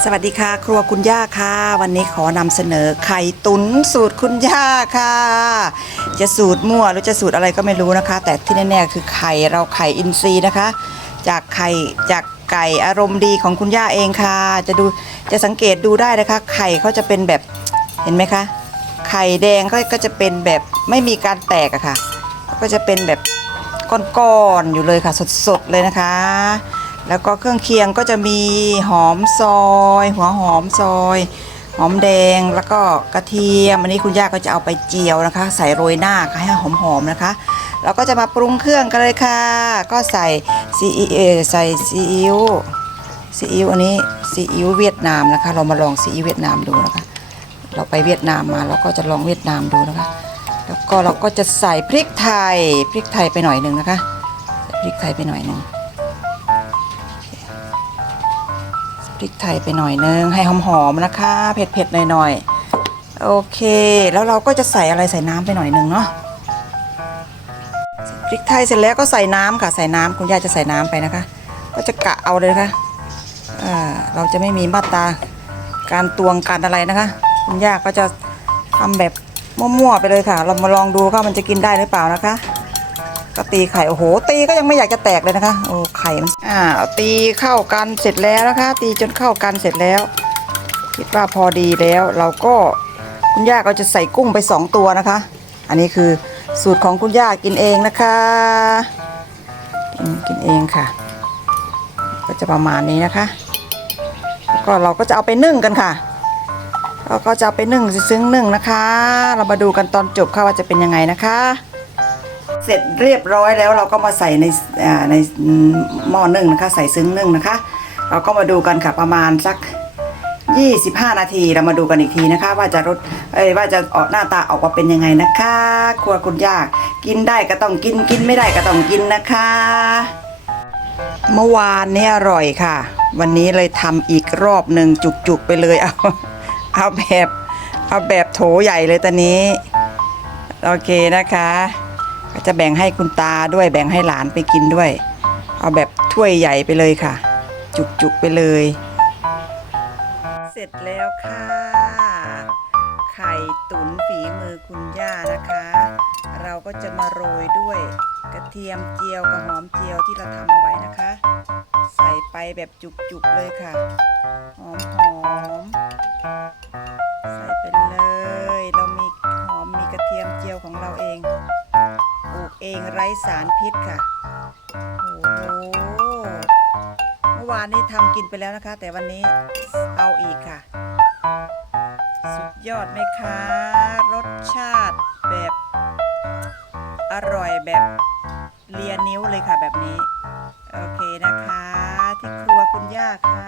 สวัสดีค่ะ ครัวคุณย่าค่ะ วันนี้ขอนำเสนอไข่ตุ๋นสูตรคุณย่าค่ะ จะสูตรมั่วหรือจะสูตรอะไรก็ไม่รู้นะคะ แต่ที่แน่ๆคือไข่เราไข่อินทรีย์นะคะ จากไข่จากไก่อารมณ์ดีของคุณย่าเองค่ะ จะดูจะสังเกตดูได้นะคะ ไข่เขาจะเป็นแบบเห็นไหมคะ ไข่แดงก็ก็จะเป็นแบบไม่มีการแตกอะค่ะ ก็จะเป็นแบบก้อนๆอยู่เลยค่ะ สดๆเลยนะคะ แล้วก็เครื่องเคียงก็จะมีหอมซอย หัวหอมซอย หอมแดงแล้วก็กระเทียมอันนี้คุณย่าก็จะเอาไปเจียวนะคะ ใส่โรยหน้าค่ะให้หอมๆนะคะเราก็จะมาปรุงเครื่องกันเลยค่ะ ก็ใส่ซีอิ๊วใส่ซีอิ๊วซีอิ๊วอันนี้ซีอิ๊วเวียดนามนะคะ เรามาลองซีอิ๊วเวียดนามดูนะคะ เราไปเวียดนามมาเราก็จะลองเวียดนามดูนะคะ แล้วก็เราก็จะใส่พริกไทยพริกไทยไปหน่อยหนึ่งนะคะพริกไทยไปหน่อยหนึ่ง ริกไทยไปหน่อยนึง ให้หอมๆนะคะ เผ็ดๆหน่อยๆ โอเค แล้วเราก็จะใส่อะไรใส่น้ำไปหน่อยนึงเนาะพริกไทยเสร็จแล้วก็ใส่น้ำค่ะ ใส่น้ำคุณย่าจะใส่น้ำไปนะคะ ก็จะกะเอาเลยะคะอ่าเราจะไม่มีมาตราการตวงการอะไรนะคะ คุณย่าก็จะทำแบบมั่วๆไปเลยค่ะ เรามาลองดูว่ามันจะกินได้หรือเปล่านะคะ ก็ตีไข่โอ้โห ตีก็ยังไม่อยากจะแตกเลยนะคะโอ้ไข่มันอ่าตีเข้ากันเสร็จแล้วนะคะ ตีจนเข้ากันเสร็จแล้ว คิดว่าพอดีแล้ว เราก็คุณย่าก็จะใส่กุ้งไปสองตัวนะคะ อันนี้คือสูตรของคุณย่ากินเองนะคะกินกินเองค่ะ ก็จะประมาณนี้นะคะแล้วก็เราก็จะเอาไปนึ่งกันค่ะเราก็จะเอาไปนึ่งซึ้งนึ่งนะคะ เรามาดูกันตอนจบค่ะว่าจะเป็นยังไงนะคะ เสร็จเรียบร้อยแล้วเราก็มาใส่ในอ่าในหม้อนึ่งนะคะ ใส่ซึ้งนึ่งนะคะ เราก็มาดูกันค่ะประมาณสัก 25 นาทีเรามาดูกันอีกทีนะคะ ว่าจะรสเอ้ยว่าจะออกหน้าตาออกมาเป็นยังไงนะคะ ครัวคุณยากกินได้ก็ต้องกินกินไม่ได้ก็ต้องกินนะคะ เมื่อวานนี่อร่อยค่ะ วันนี้เลยทำอีกรอบหนึ่งจุกๆไปเลยเอาเอาแบบเอาแบบโถใหญ่เลยตอนนี้ โอเคนะคะ ก็จะแบ่งให้คุณตาด้วยแบ่งให้หลานไปกินด้วย เอาแบบถ้วยใหญ่ไปเลยค่ะ จุกๆไปเลย เสร็จแล้วค่ะ ไข่ตุ๋นฝีมือคุณย่านะคะ เราก็จะมาโรยด้วยกระเทียมเจียวกับหอมเจียวที่เราทำเอาไว้นะคะ ใส่ไปแบบจุกๆเลยค่ะ หอมหอมๆใส่ไปเลย ร้สารพิษค่ะ โอ้เมื่อวานนี้ทำกินไปแล้วนะคะ แต่วันนี้เอาอีกค่ะ สุดยอดไหมคะ รสชาติแบบ อร่อยแบบเลียนิ้วเลยค่ะแบบนี้ โอเคนะคะ ที่ครัวคุณย่าค่ะ